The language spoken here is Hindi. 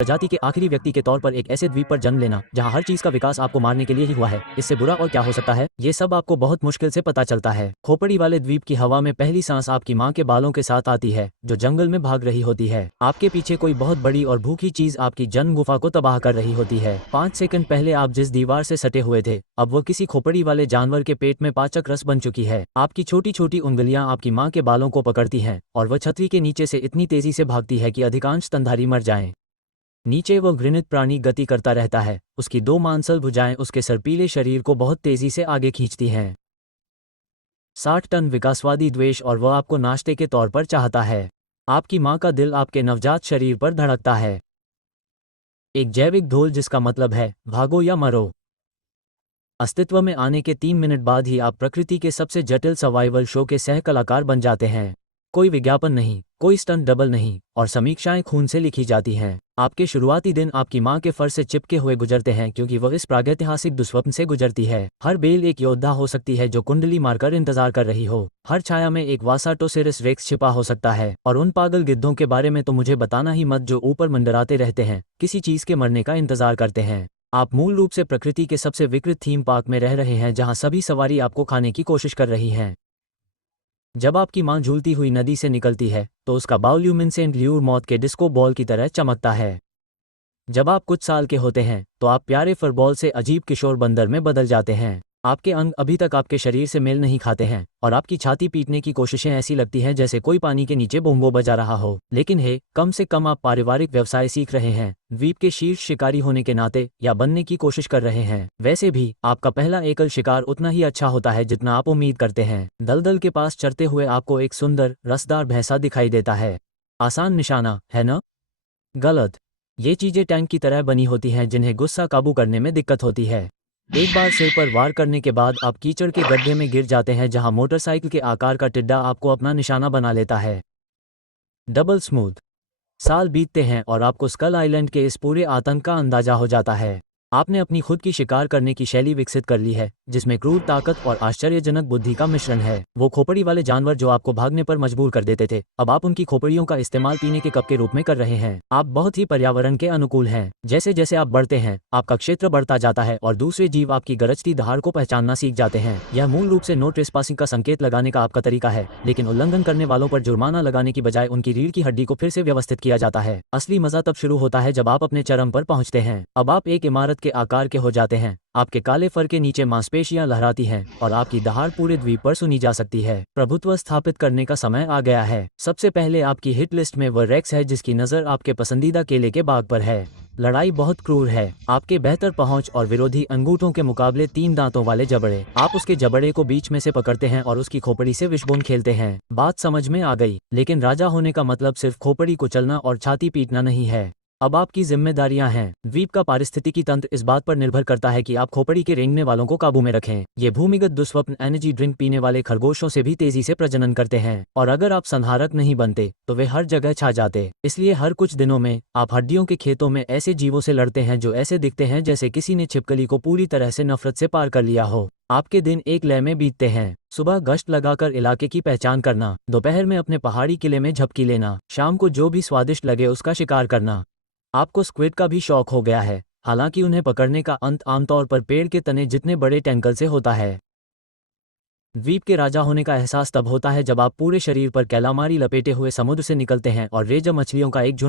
प्रजाति के आखिरी व्यक्ति के तौर पर एक ऐसे द्वीप पर जन्म लेना जहां हर चीज का विकास आपको मारने के लिए ही हुआ है, इससे बुरा और क्या हो सकता है? ये सब आपको बहुत मुश्किल से पता चलता है। खोपड़ी वाले द्वीप की हवा में पहली सांस आपकी माँ के बालों के साथ आती है, जो जंगल में भाग रही होती है। आपके पीछे कोई बहुत बड़ी और भूखी चीज आपकी जन्म गुफा को तबाह कर रही होती है। 5 सेकंड पहले आप जिस दीवार से सटे हुए थे, अब वो किसी खोपड़ी वाले जानवर के पेट में पाचक रस बन चुकी है। आपकी छोटी छोटी उंगलियां आपकी माँ के बालों को पकड़ती हैं और वह छतरी के नीचे से इतनी तेजी से भागती है कि अधिकांश स्तनधारी मर जाएं। नीचे वो घृणित प्राणी गति करता रहता है, उसकी 2 मांसल भुजाएं उसके सर्पीले शरीर को बहुत तेजी से आगे खींचती हैं। 60 टन विकासवादी द्वेष और वह आपको नाश्ते के तौर पर चाहता है। आपकी माँ का दिल आपके नवजात शरीर पर धड़कता है। एक जैविक ढोल जिसका मतलब है भागो या मरो। अस्तित्व में आने के 3 मिनट बाद ही आप प्रकृति के सबसे जटिल सर्वाइवल शो के सह कलाकार बन जाते हैं। कोई विज्ञापन नहीं, कोई स्टंट डबल नहीं, और समीक्षाएं खून से लिखी जाती हैं। आपके शुरुआती दिन आपकी माँ के फर से चिपके हुए गुजरते हैं क्योंकि वह इस प्रागैतिहासिक दुस्वप्न से गुजरती है। हर बेल एक योद्धा हो सकती है जो कुंडली मारकर इंतजार कर रही हो। हर छाया में एक वासाटोसिरस रेक्स छिपा हो सकता है। और उन पागल गिद्धों के बारे में तो मुझे बताना ही मत जो ऊपर मंडराते रहते हैं, किसी चीज के मरने का इंतजार करते हैं। आप मूल रूप से प्रकृति के सबसे विकृत थीम पार्क में रह रहे हैं जहां सभी सवारी आपको खाने की कोशिश कर रही हैं। जब आपकी मां झूलती हुई नदी से निकलती है तो उसका बायोल्यूमिनेसेंट ल्यूर मौत के डिस्को बॉल की तरह चमकता है। जब आप कुछ साल के होते हैं तो आप प्यारे फुटबॉल से अजीब किशोर बंदर में बदल जाते हैं। आपके अंग अभी तक आपके शरीर से मेल नहीं खाते हैं और आपकी छाती पीटने की कोशिशें ऐसी लगती हैं जैसे कोई पानी के नीचे बोंगो बजा रहा हो। लेकिन हे, कम से कम आप पारिवारिक व्यवसाय सीख रहे हैं, द्वीप के शीर्ष शिकारी होने के नाते, या बनने की कोशिश कर रहे हैं। वैसे भी आपका पहला एकल शिकार उतना ही अच्छा होता है जितना आप उम्मीद करते हैं। दलदल के पास चरते हुए आपको एक सुंदर रसदार भैंसा दिखाई देता है। आसान निशाना है न? गलत। ये चीजें टैंक की तरह बनी होती हैं जिन्हें गुस्सा काबू करने में दिक्कत होती है। एक बार सिर पर वार करने के बाद आप कीचड़ के गड्ढे में गिर जाते हैं जहां मोटरसाइकिल के आकार का टिड्डा आपको अपना निशाना बना लेता है। Double smooth. साल बीतते हैं और आपको स्कल आइलैंड के इस पूरे आतंक का अंदाजा हो जाता है। आपने अपनी खुद की शिकार करने की शैली विकसित कर ली है जिसमें क्रूर ताकत और आश्चर्यजनक बुद्धि का मिश्रण है। वो खोपड़ी वाले जानवर जो आपको भागने पर मजबूर कर देते थे, अब आप उनकी खोपड़ियों का इस्तेमाल पीने के कप के रूप में कर रहे हैं। आप बहुत ही पर्यावरण के अनुकूल हैं। जैसे जैसे आप बढ़ते हैं आपका क्षेत्र बढ़ता जाता है और दूसरे जीव आपकी गरजती दहाड़ को पहचानना सीख जाते हैं। यह मूल रूप से नो ट्रेसपासिंग का संकेत लगाने का आपका तरीका है, लेकिन उल्लंघन करने वालों पर जुर्माना लगाने की बजाय उनकी रीढ़ की हड्डी को फिर से व्यवस्थित किया जाता है। असली मजा तब शुरू होता है जब आप अपने चरम पर पहुंचते हैं। अब आप एक इमारत के आकार के हो जाते हैं। आपके काले फर के नीचे मांसपेशियां लहराती हैं और आपकी दहाड़ पूरे द्वीप पर सुनी जा सकती है। प्रभुत्व स्थापित करने का समय आ गया है। सबसे पहले आपकी हिट लिस्ट में वह रेक्स है जिसकी नजर आपके पसंदीदा केले के बाग पर है। लड़ाई बहुत क्रूर है। आपके बेहतर पहुंच और विरोधी अंगूठों के मुकाबले 3 दांतों वाले जबड़े। आप उसके जबड़े को बीच में से पकड़ते हैं और उसकी खोपड़ी से विषबोन खेलते हैं। बात समझ में आ गई, लेकिन राजा होने का मतलब सिर्फ खोपड़ी को चलना और छाती पीटना नहीं है। अब आपकी जिम्मेदारियां हैं। द्वीप का पारिस्थितिकी तंत्र इस बात पर निर्भर करता है कि आप खोपड़ी के रेंगने वालों को काबू में रखें। ये भूमिगत दुस्वप्न एनर्जी ड्रिंक पीने वाले खरगोशों से भी तेजी से प्रजनन करते हैं, और अगर आप संहारक नहीं बनते तो वे हर जगह छा जाते। इसलिए हर कुछ दिनों में आप हड्डियों के खेतों में ऐसे जीवों से लड़ते हैं जो ऐसे दिखते हैं जैसे किसी ने छिपकली को पूरी तरह से नफरत से पार कर लिया हो। आपके दिन एक लय में बीतते हैं। सुबह गश्त लगाकर इलाके की पहचान करना, दोपहर में अपने पहाड़ी किले में झपकी लेना, शाम को जो भी स्वादिष्ट लगे उसका शिकार करना। आपको स्क्विड का भी शौक हो गया है, हालांकि उन्हें पकड़ने का अंत आमतौर पर पेड़ के तने जितने बड़े टेंकल से होता है। द्वीप के राजा होने का एहसास तब होता है जब आप पूरे शरीर पर कैलामारी लपेटे हुए समुद्र से निकलते हैं और रेजा मछलियों का एक झुंड